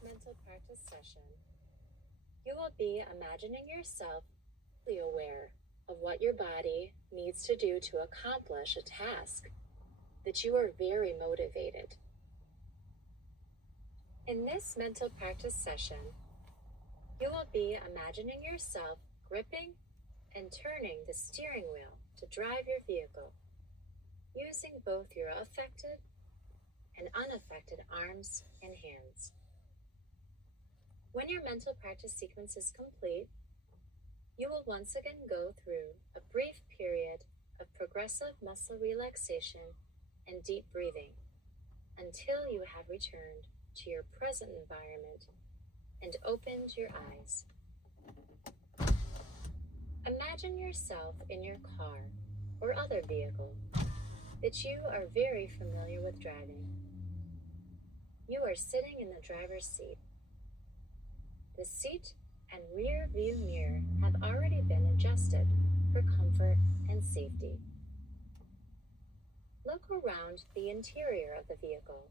this mental practice session, you will be imagining yourself fully aware of what your body needs to do to accomplish a task that you are very motivated. In this mental practice session, you will be imagining yourself gripping and turning the steering wheel to drive your vehicle, using both your affected and unaffected arms and hands. When your mental practice sequence is complete, you will once again go through a brief period of progressive muscle relaxation and deep breathing until you have returned to your present environment and opened your eyes. Imagine yourself in your car or other vehicle that you are very familiar with driving. You are sitting in the driver's seat. The seat and rear view mirror have already been adjusted for comfort and safety. Look around the interior of the vehicle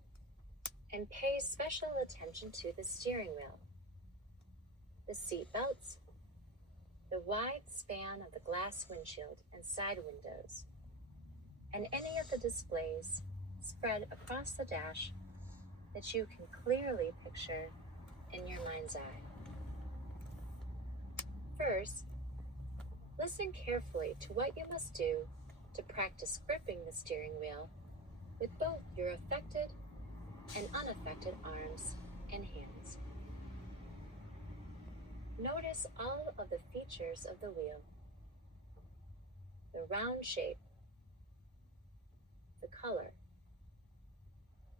and pay special attention to the steering wheel, the seat belts, the wide span of the glass windshield and side windows, and any of the displays spread across the dash that you can clearly picture in your mind's eye. First, listen carefully to what you must do to practice gripping the steering wheel with both your affected and unaffected arms and hands. Notice all of the features of the wheel: the round shape, the color,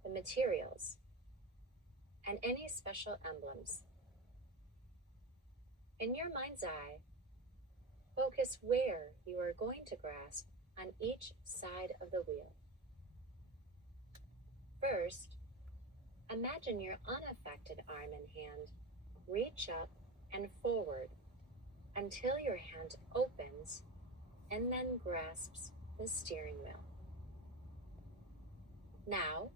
the materials, and any special emblems. In your mind's eye, focus where you are going to grasp on each side of the wheel. First, imagine your unaffected arm and hand reach up and forward until your hand opens and then grasps the steering wheel. Now,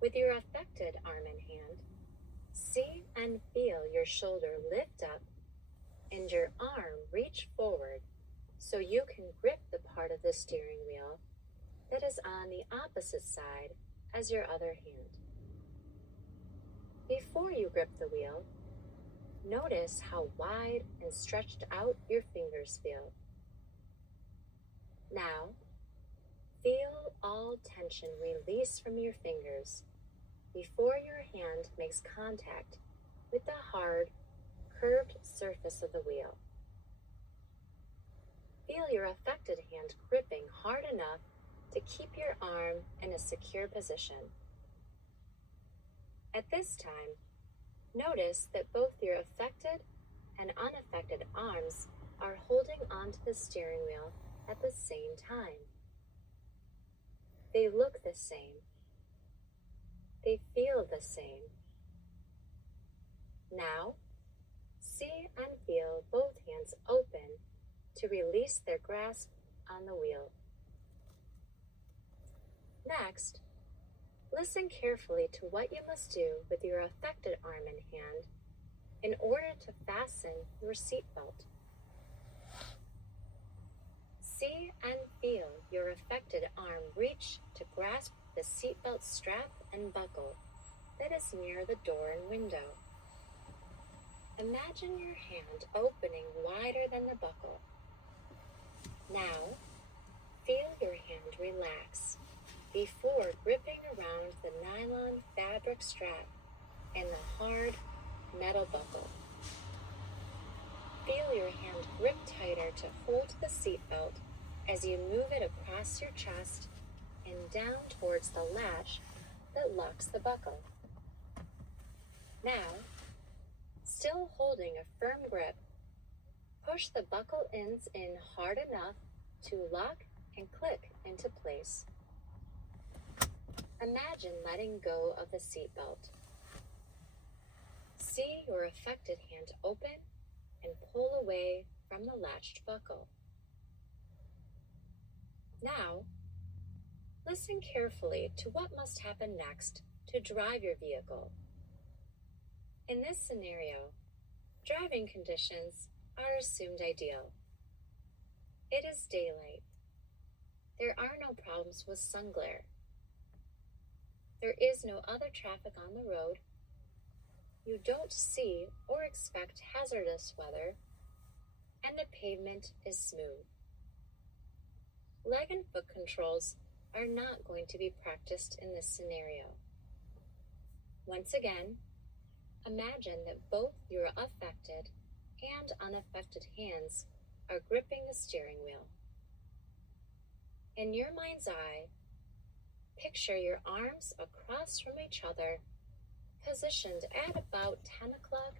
with your affected arm and hand, see and feel your shoulder lift up and your arm reach forward so you can grip the part of the steering wheel that is on the opposite side as your other hand. Before you grip the wheel, notice how wide and stretched out your fingers feel. Now, feel all tension release from your fingers before your hand makes contact with the hard, curved surface of the wheel. Feel your affected hand gripping hard enough to keep your arm in a secure position. At this time, notice that both your affected and unaffected arms are holding onto the steering wheel at the same time. They look the same. They feel the same. Now, see and feel both hands open to release their grasp on the wheel. Next, listen carefully to what you must do with your affected arm and hand in order to fasten your seatbelt. See and feel your affected arm reach to grasp the seatbelt strap and buckle that is near the door and window. Imagine your hand opening wider than the buckle. Now, feel your hand relax before gripping around the nylon fabric strap and the hard metal buckle. Feel your hand grip tighter to hold the seatbelt as you move it across your chest and down towards the latch that locks the buckle. Now, still holding a firm grip, push the buckle ends in hard enough to lock and click into place. Imagine letting go of the seatbelt. See your affected hand open and pull away from the latched buckle. Now, listen carefully to what must happen next to drive your vehicle. In this scenario, driving conditions are assumed ideal. It is daylight. There are no problems with sun glare. There is no other traffic on the road. You don't see or expect hazardous weather, and the pavement is smooth. Leg and foot controls are not going to be practiced in this scenario. Once again, imagine that both your affected and unaffected hands are gripping the steering wheel. In your mind's eye, picture your arms across from each other, positioned at about 10 o'clock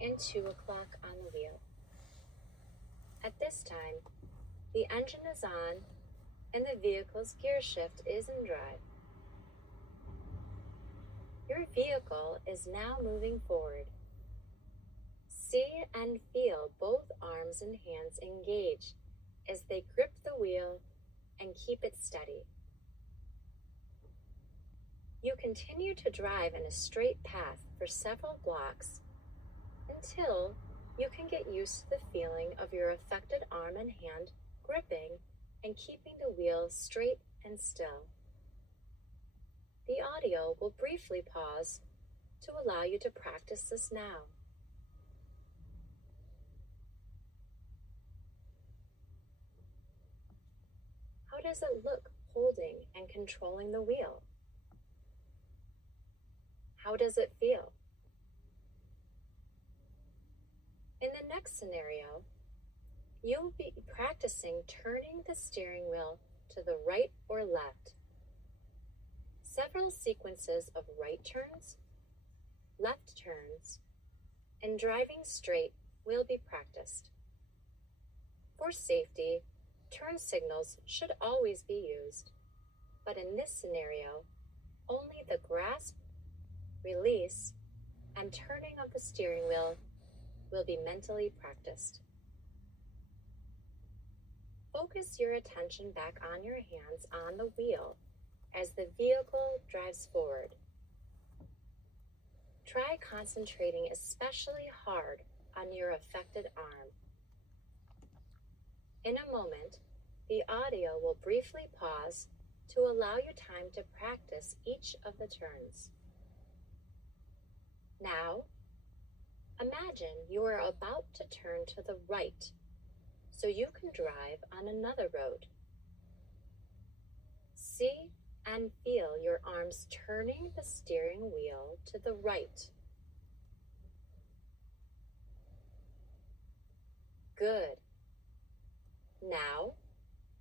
and 2 o'clock on the wheel. At this time, the engine is on and the vehicle's gear shift is in drive. Your vehicle is now moving forward. See and feel both arms and hands engage as they grip the wheel and keep it steady. You continue to drive in a straight path for several blocks until you can get used to the feeling of your affected arm and hand gripping and keeping the wheel straight and still. The audio will briefly pause to allow you to practice this now. How does it look holding and controlling the wheel? How does it feel? In the next scenario, you'll be practicing turning the steering wheel to the right or left. Several sequences of right turns, left turns, and driving straight will be practiced. For safety, turn signals should always be used, but in this scenario, only the grasp, release, and turning of the steering wheel will be mentally practiced. Focus your attention back on your hands on the wheel as the vehicle drives forward. Try concentrating especially hard on your affected arm. In a moment, the audio will briefly pause to allow you time to practice each of the turns. Now, imagine you are about to turn to the right so you can drive on another road. See and feel your arms turning the steering wheel to the right. Good. Now,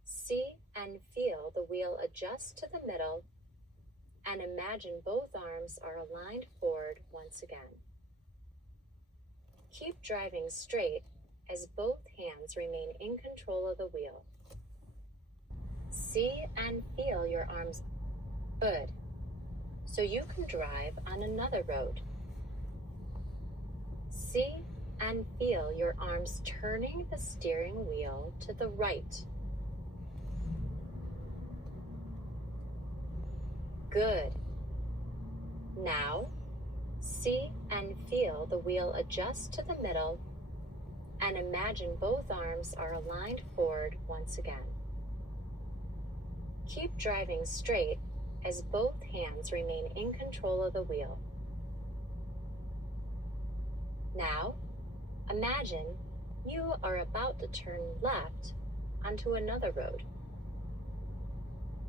see and feel the wheel adjust to the middle and imagine both arms are aligned forward once again. Keep driving straight as both hands remain in control of the wheel. See and feel your arms. Good. So you can drive on another road. See and feel your arms turning the steering wheel to the right. Good. Now, see and feel the wheel adjust to the middle and imagine both arms are aligned forward once again. Keep driving straight as both hands remain in control of the wheel. Now, imagine you are about to turn left onto another road.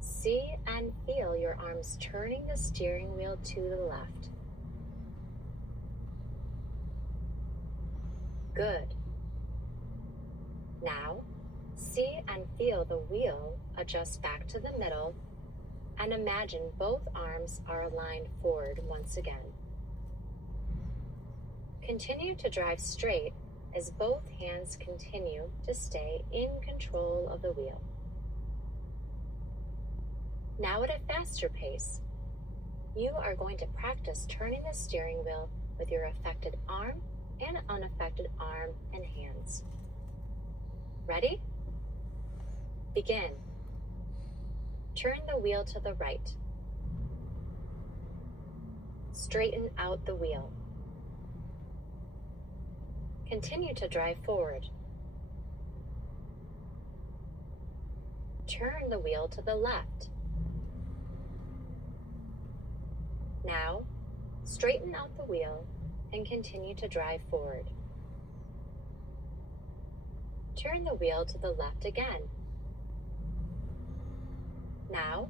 See and feel your arms turning the steering wheel to the left. Good. Now, see and feel the wheel adjust back to the middle and imagine both arms are aligned forward once again. Continue to drive straight as both hands continue to stay in control of the wheel. Now at a faster pace, you are going to practice turning the steering wheel with your affected arm and unaffected arm and hands. Ready? Begin. Turn the wheel to the right. Straighten out the wheel. Continue to drive forward. Turn the wheel to the left. Now, straighten out the wheel and continue to drive forward. Turn the wheel to the left again. Now,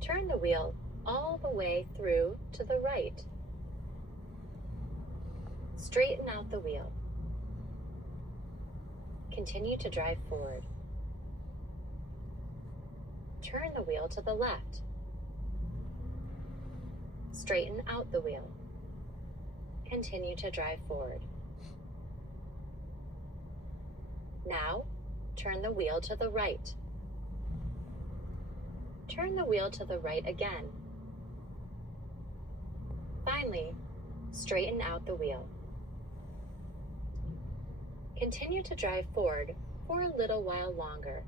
turn the wheel all the way through to the right. Straighten out the wheel. Continue to drive forward. Turn the wheel to the left. Straighten out the wheel. Continue to drive forward. Now, turn the wheel to the right. Turn the wheel to the right again. Finally, straighten out the wheel. Continue to drive forward for a little while longer,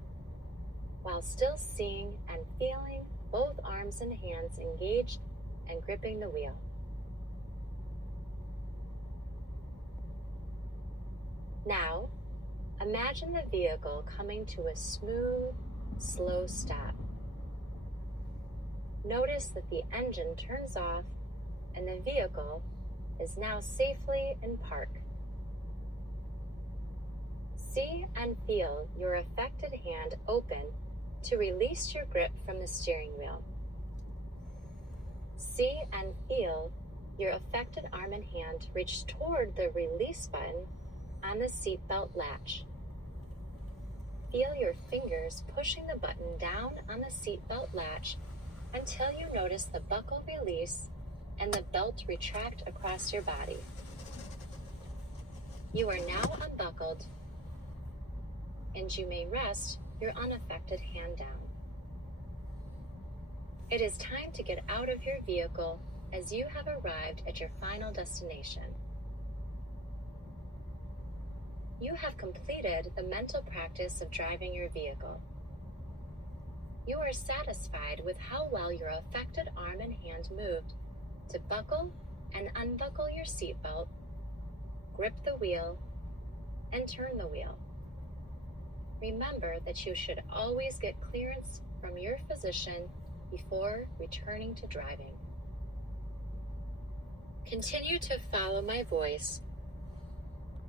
while still seeing and feeling both arms and hands engaged and gripping the wheel. Now, imagine the vehicle coming to a smooth, slow stop. Notice that the engine turns off and the vehicle is now safely in park. See and feel your affected hand open to release your grip from the steering wheel. See and feel your affected arm and hand reach toward the release button on the seatbelt latch. Feel your fingers pushing the button down on the seatbelt latch until you notice the buckle release and the belt retract across your body. You are now unbuckled, and you may rest your unaffected hand down. It is time to get out of your vehicle as you have arrived at your final destination. You have completed the mental practice of driving your vehicle. You are satisfied with how well your affected arm and hand moved to buckle and unbuckle your seatbelt, grip the wheel, and turn the wheel. Remember that you should always get clearance from your physician before returning to driving. Continue to follow my voice